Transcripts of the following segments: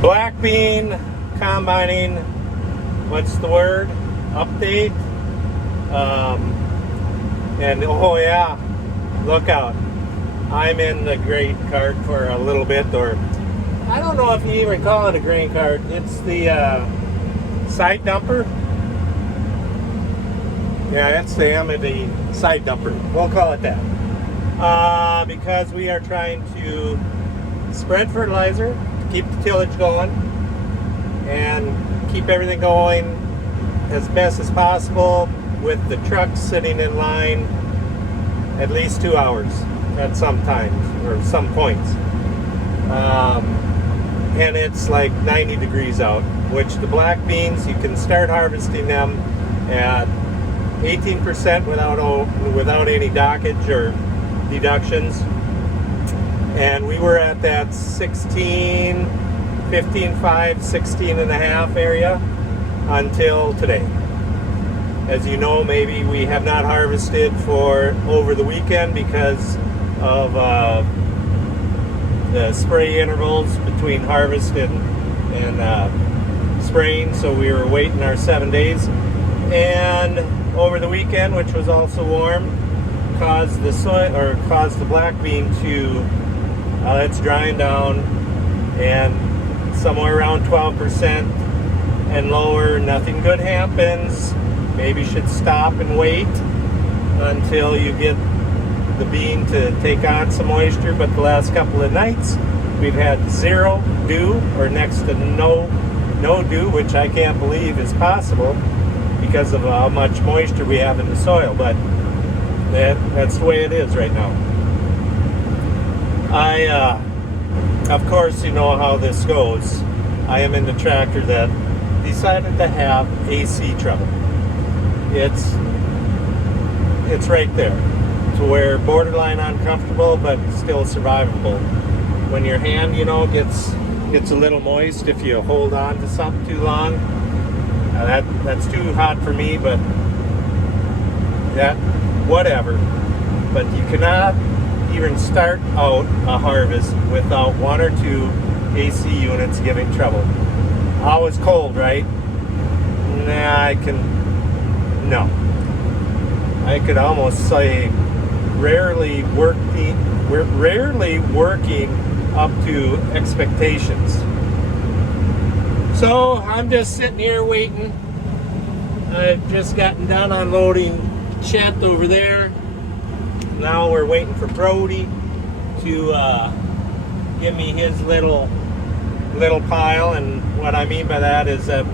Black bean combining, what's the word? Update. And oh yeah, look out. I'm in the grain cart for a little bit, or I don't know if you even call it a grain cart. It's the side dumper. Yeah, that's the name of the side dumper. We'll call it that. Because we are trying to spread fertilizer to keep the tillage going and keep everything going as best as possible, with the trucks sitting in line at least 2 hours at some times or some points. And it's like 90 degrees out, which the black beans, you can start harvesting them at 18% without any dockage or deductions. And we were at that 16, 15.5, 16 and a half area until today. As you know, maybe we have not harvested for over the weekend because of the spray intervals between harvest and spraying, so we were waiting our 7 days. And over the weekend, which was also warm, caused the black bean to it's drying down, and somewhere around 12% and lower, nothing good happens. Maybe you should stop and wait until you get the bean to take on some moisture. But the last couple of nights we've had zero dew, or next to no dew, which I can't believe is possible because of how much moisture we have in the soil. But that's the way it is right now. Of course, you know how this goes. I am in the tractor that decided to have AC trouble. It's right there to where borderline uncomfortable, but still survivable. When your hand, gets a little moist if you hold on to something too long. That's too hot for me, but whatever. But you cannot even start out a harvest without 1 or 2 AC units giving trouble. Always cold, right? No. I could almost say rarely working up to expectations. So I'm just sitting here waiting. I've just gotten done unloading Chet over there. Now we're waiting for Brody to give me his little pile. And what I mean by that is that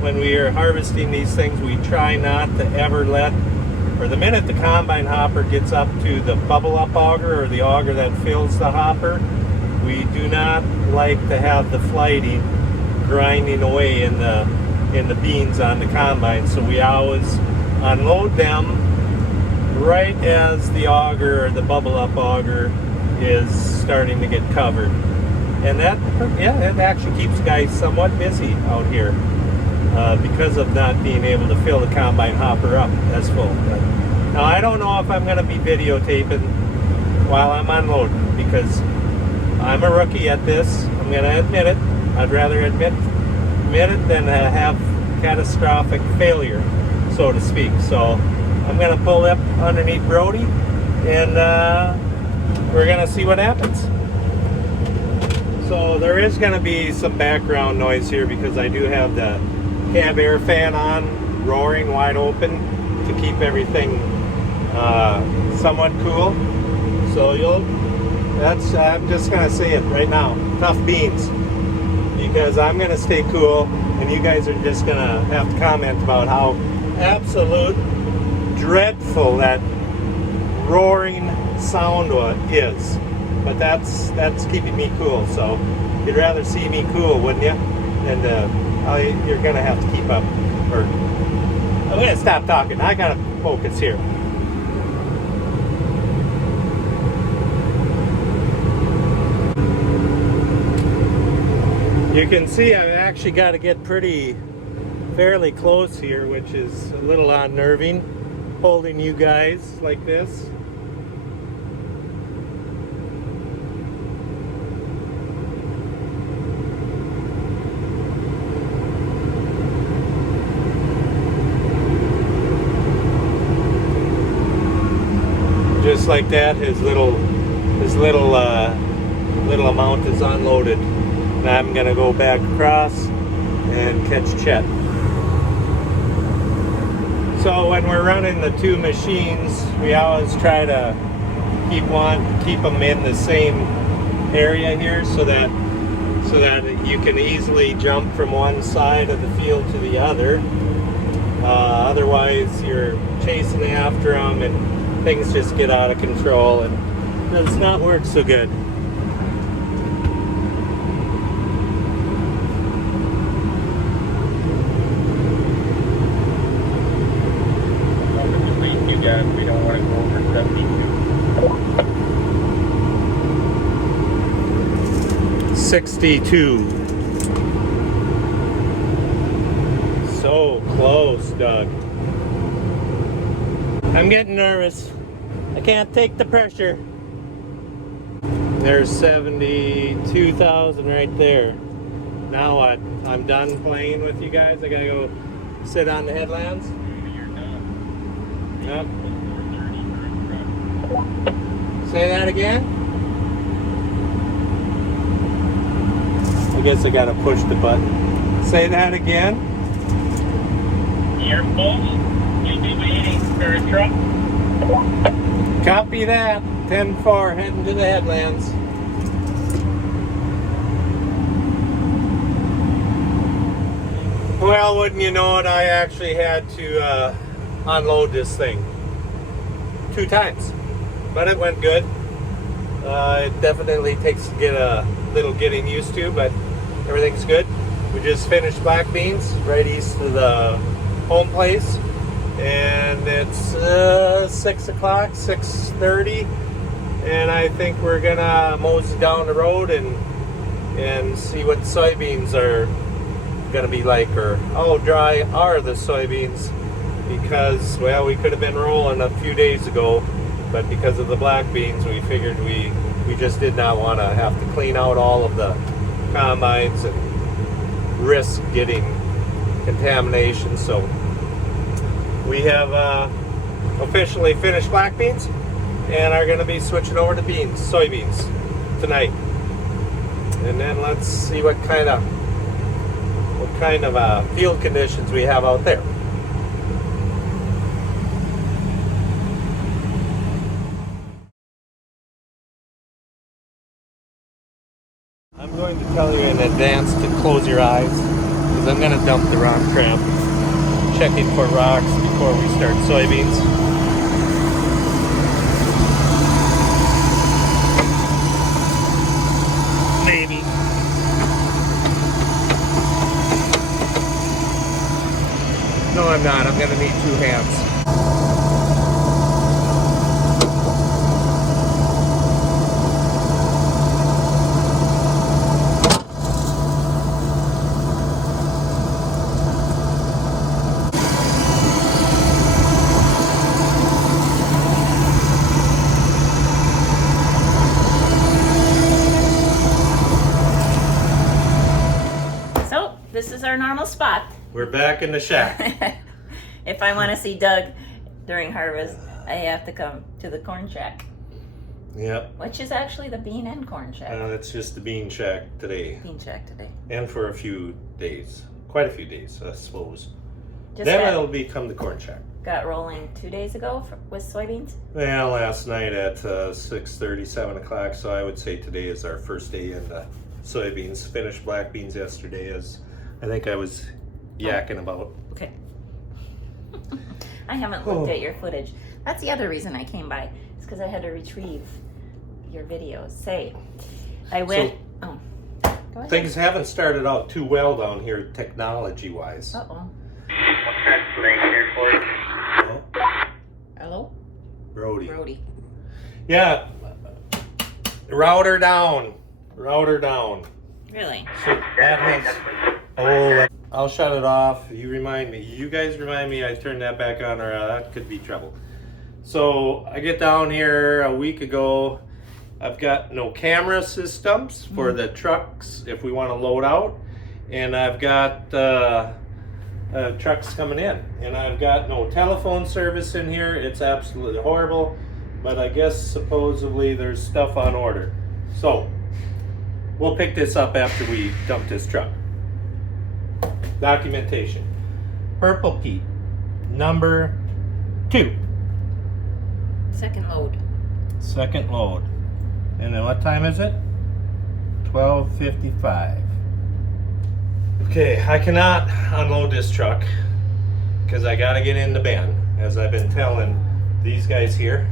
when we are harvesting these things, we try not to ever or the minute the combine hopper gets up to the bubble up auger, or the auger that fills the hopper, we do not like to have the flighty grinding away in the beans on the combine. So we always unload them right as the auger, or the bubble up auger, is starting to get covered. And that, it actually keeps guys somewhat busy out here because of not being able to fill the combine hopper up as full. But now I don't know if I'm going to be videotaping while I'm unloading, because I'm a rookie at this. I'm going to admit it. I'd rather admit it than have catastrophic failure, so to speak. So I'm going to pull up underneath Brody, and we're going to see what happens. So there is going to be some background noise here because I do have the cab air fan on, roaring wide open to keep everything somewhat cool. So I'm just going to say it right now, tough beans, because I'm going to stay cool, and you guys are just going to have to comment about how absolute dreadful that roaring sound is. But that's keeping me cool. So you'd rather see me cool, wouldn't you? And you're gonna have to keep up. Or I'm gonna stop talking. I gotta focus here. You can see I've actually got to get fairly close here, which is a little unnerving, holding you guys like this. just like that, his little amount is unloaded. And I'm gonna go back across and catch Chet. So when we're running the two machines, we always try to keep them in the same area here, so that you can easily jump from one side of the field to the other. Otherwise, you're chasing after them, and things just get out of control, and it does not work so good. We don't want to go over 72. So close, Doug. I'm getting nervous. I can't take the pressure. There's 72,000 right there. Now what? I'm done playing with you guys. I gotta go sit on the headlands. Yep. Say that again? I guess I gotta push the button. Say that again? You're full. You'll be waiting for a truck. Copy that. 10-4, heading to the headlands. Well, wouldn't you know it, I actually had to unload this thing 2 times, but it went good. It definitely takes a little getting used to, but everything's good. We just finished black beans right east of the home place, and it's 6 o'clock, 6:30, and I think we're gonna mosey down the road and see what soybeans are gonna be like, or how dry are the soybeans, because, well, we could have been rolling a few days ago, but because of the black beans, we figured we just did not want to have to clean out all of the combines and risk getting contamination. So we have officially finished black beans and are going to be switching over to soybeans tonight. And then let's see what kind of field conditions we have out there. I'm going to tell you in advance to close your eyes, because I'm going to dump the rock crab. Checking for rocks before we start soybeans. Maybe. No, I'm not. I'm going to need 2 hands. This is our normal spot. We're back in the shack. If I want to see Doug during harvest, I have to come to the corn shack. Yep. Which is actually the bean and corn shack. It's just the bean shack today. Bean shack today. And for a few days. Quite a few days, I suppose. Just then it'll become the corn shack. Got rolling 2 days ago with soybeans? Well, last night at 6:30, 7 o'clock, so I would say today is our first day in the soybeans. Finished black beans yesterday, as I think I was yakking about. Okay. I haven't looked at your footage. That's the other reason I came by. It's because I had to retrieve your videos. I went... So, go ahead. Things haven't started out too well down here technology-wise. Uh-oh. Oh, Hello? Brody. Yeah. Router down. Really? So that has... Oh, I'll shut it off. You guys remind me I turn that back on, or that could be trouble. So I get down here a week ago. I've got no camera systems for the trucks if we want to load out. And I've got trucks coming in. And I've got no telephone service in here. It's absolutely horrible. but I guess supposedly there's stuff on order. So, we'll pick this up after we dump this truck. Documentation. Purple Pete, number 2. Second load. Second load. And then what time is it? 12:55. Okay, I cannot unload this truck because I gotta get in the bin, as I've been telling these guys here.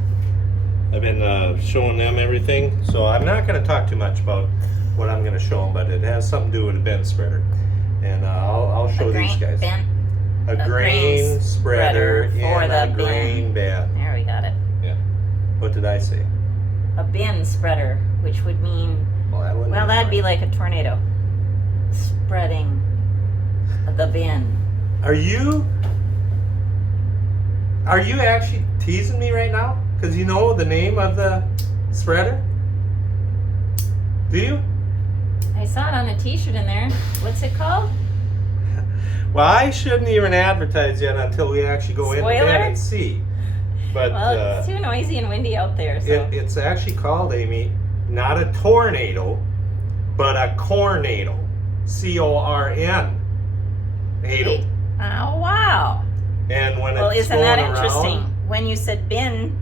I've been showing them everything, so I'm not gonna talk too much about what I'm gonna show them, but it has something to do with a bin spreader, and I'll show these guys. A grain spreader for and the a grain bin. There we got it. Yeah. What did I say? A bin spreader, which would mean, Well, that'd be like a tornado. Spreading the bin. Are you actually teasing me right now? Because you know the name of the spreader? Do you? I saw it on a t-shirt in there. What's it called? Well, I shouldn't even advertise yet until we actually go in Spoiler? there and see. But Well, it's too noisy and windy out there, so. it's actually called, Amy, not a tornado, but a cornado. C-O-R-N. Wait. Oh, wow. And when Well, it's isn't going that interesting? around, When you said bin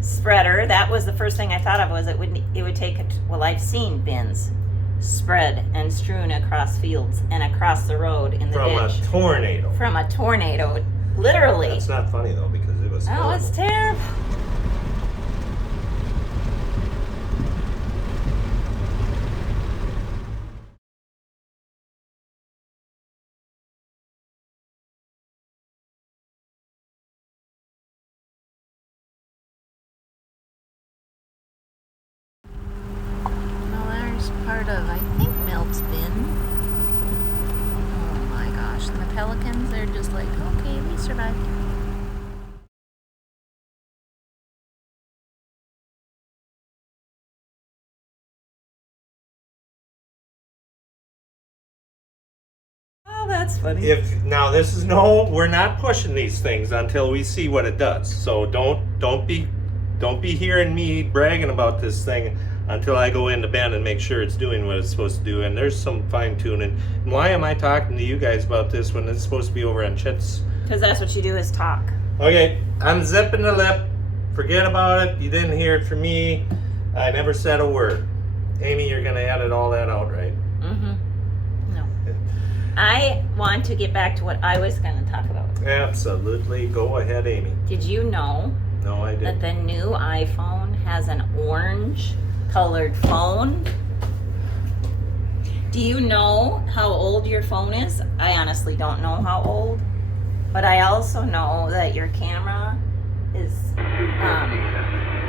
spreader, that was the first thing I thought of, was it would take it. Well, I've seen bins spread and strewn across fields and across the road in the from ditch. a tornado. From a tornado, literally. That's not funny though, because it was Oh, horrible. it's terrible. Well, there's part of, I think, Milt's bin. Oh my gosh, the pelicans, they're just like, okay, we survived. Oh, that's funny. Now this is we're not pushing these things until we see what it does. So don't be hearing me bragging about this thing until I go in the bin and make sure it's doing what it's supposed to do. And there's some fine tuning. Why am I talking to you guys about this when it's supposed to be over on Chet's? Because that's what you do, is talk. Okay, I'm zipping the lip. Forget about it. You didn't hear it from me. I never said a word. Amy, you're gonna edit all that out, right? Mm-hmm. No. I want to get back to what I was going to talk about. Absolutely. Go ahead, Amy. Did you know No, I that didn't. the new iPhone has an orange colored phone? Do you know how old your phone is? I honestly don't know how old, but I also know that your camera is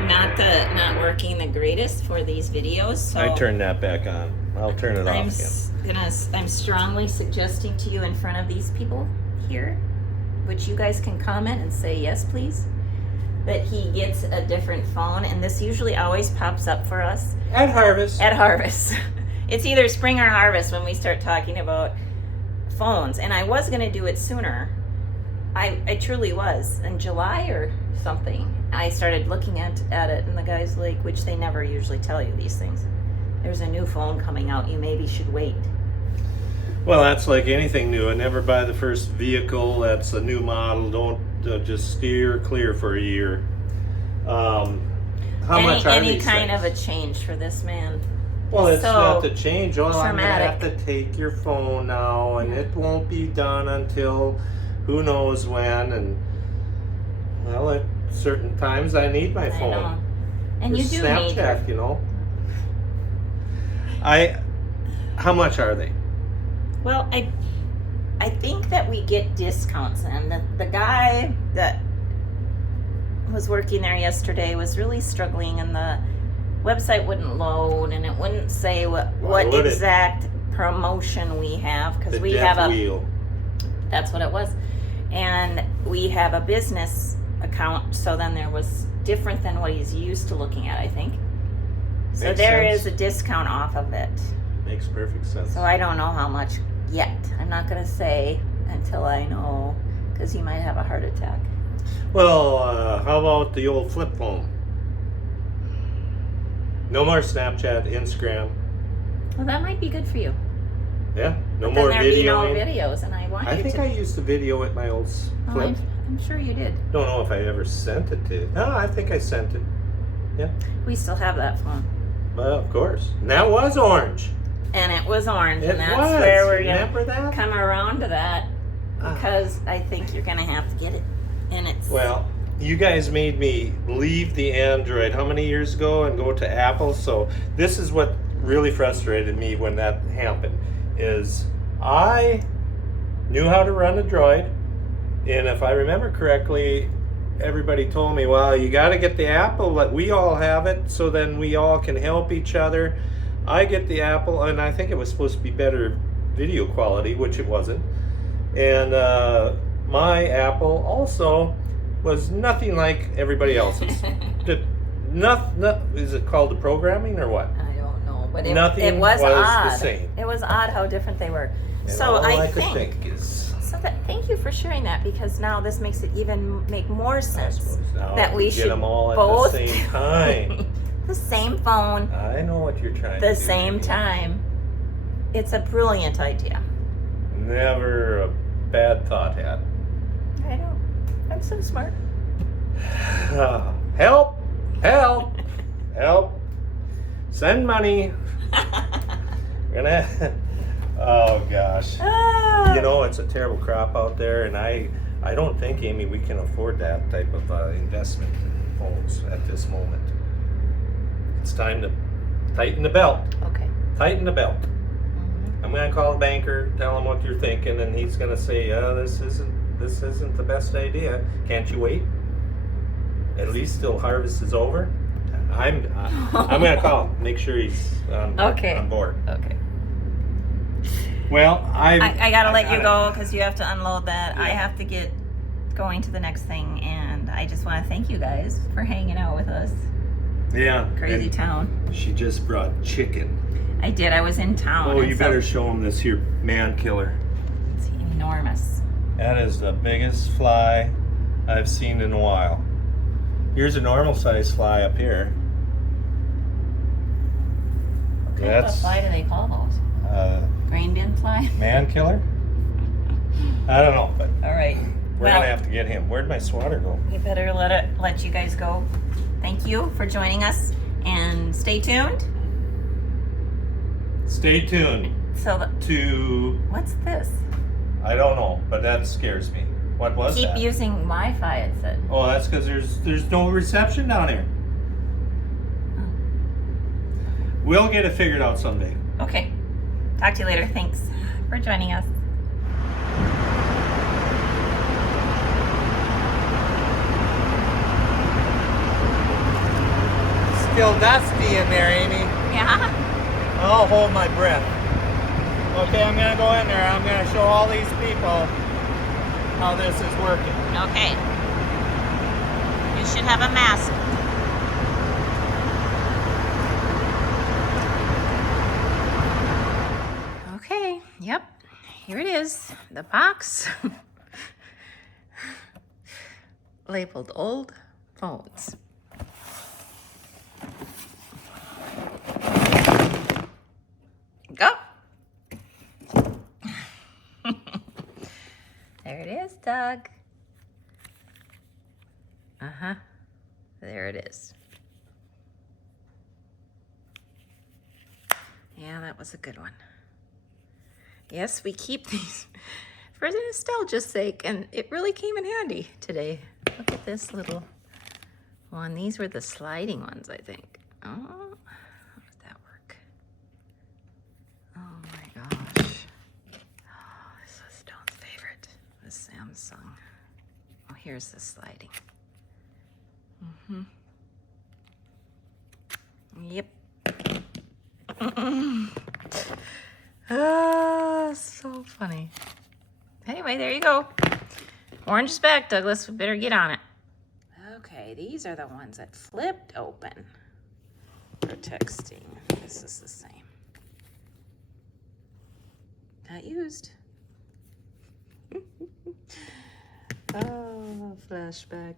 not working the greatest for these videos. So I turned that back on. I'll turn it off again. I'm strongly suggesting to you in front of these people here, which you guys can comment and say yes, please, that he gets a different phone. And this usually always pops up for us At harvest. at harvest. It's either spring or harvest when we start talking about phones. And I was going to do it sooner. I truly was. In July or something, I started looking at it, and the guy's like, which they never usually tell you these things, there's a new phone coming out, you maybe should wait. Well, that's like anything new. I never buy the first vehicle that's a new model. Don't just steer clear for a year. How much are any these kind things? of a change for this man? Well, it's so not the change. Well, I'm going to have traumatic. to take your phone now, and it won't be done until who knows when. And, well, at certain times I need my I phone. know. And For you do Snapchat, need your, you know. How much are they? well, I think that we get discounts, and the guy that was working there yesterday was really struggling, and the website wouldn't load, and it wouldn't say what would it? exact promotion we have, because The we death have a wheel. that's what it was, and we have a business account, so then there was different than what he's used to looking at, I think. So Makes there sense. is a discount off of it. Makes perfect sense. So I don't know how much yet. I'm not going to say until I know, because he might have a heart attack. Well, how about the old flip phone? No more Snapchat, Instagram. Well, that might be good for you. Yeah, no But more then there'd be no videoing. videos, and I want I you think to. I used to video at my old Oh, flip. I'm sure you did. Don't know if I ever sent it to. No, I think I sent it. Yeah. We still have that phone. Well, of course. And that was orange. And it was orange, It and that's was. where we're Remember gonna that? come around to that, Ah. because I think you're gonna have to get it, and it's Well, you guys made me leave the Android how many years ago and go to Apple. So this is what really frustrated me when that happened. Is I knew how to run a Droid, and if I remember correctly, everybody told me, well, you got to get the Apple, like we all have it, so then we all can help each other. I get the Apple, and I think it was supposed to be better video quality, which it wasn't. And my Apple also was nothing like everybody else's. Is it called the programming or what? I don't know, but Nothing it was was the odd. same. It was odd how different they were. And So all I could think is, so. Thank you for sharing that, because now this makes it even make more I sense suppose now that we get should them all at both the same time. the same phone, I know what you're trying to the do. same time. It's a brilliant idea. Never a bad thought had. I know. I'm so smart. Help! Help! Help! Send money. We're gonna. Oh gosh. Ah. You know, it's a terrible crop out there, and I don't think, Amy, we can afford that type of investment in phones at this moment. It's time to tighten the belt. Okay. Tighten the belt. Mhm. I'm gonna call the banker, tell him what you're thinking, and he's gonna say, this isn't the best idea. Can't you wait? At least till harvest is over. I'm gonna call him, make sure he's on board. Okay. Well, I gotta let you go because you have to unload that. Yeah. I have to get going to the next thing, and I just want to thank you guys for hanging out with us. Yeah. Crazy and town. She just brought chicken. I did. I was in town. Oh, and you so better show him this here man killer. It's enormous. That is the biggest fly I've seen in a while. Here's a normal size fly up here. What kind of a fly do they call those? Grain bin fly? Man killer? I don't know, but All right. we're gonna have to get him. Where'd my swatter go? You better let you guys go. Thank you for joining us, and stay tuned. Stay tuned So, to, what's this? I don't know, but that scares me. What was Keep that? using Wi-Fi, it said. Oh, that's because there's no reception down here. We'll get it figured out someday. Okay. Talk to you later. Thanks for joining us. Still dusty in there, Amy. Yeah? I'll hold my breath. Okay, I'm gonna go in there. I'm gonna show all these people how this is working. Okay. You should have a mask. Okay, yep. Here it is. The box. Labeled old phones. Go. There it is, Doug. Uh-huh. There it is. Yeah, that was a good one. Yes, we keep these for nostalgia's sake, and it really came in handy today. Look at this little one. These were the sliding ones, I think. Oh, how did that work? Oh my gosh. Oh, this was Dawn's favorite, the Samsung. Oh, here's the sliding. Yep. Ah, so funny. Anyway, there you go. Orange is back, Douglas. We better get on it. Okay, these are the ones that flipped open for texting. This is the same. Not used. Oh, flashback.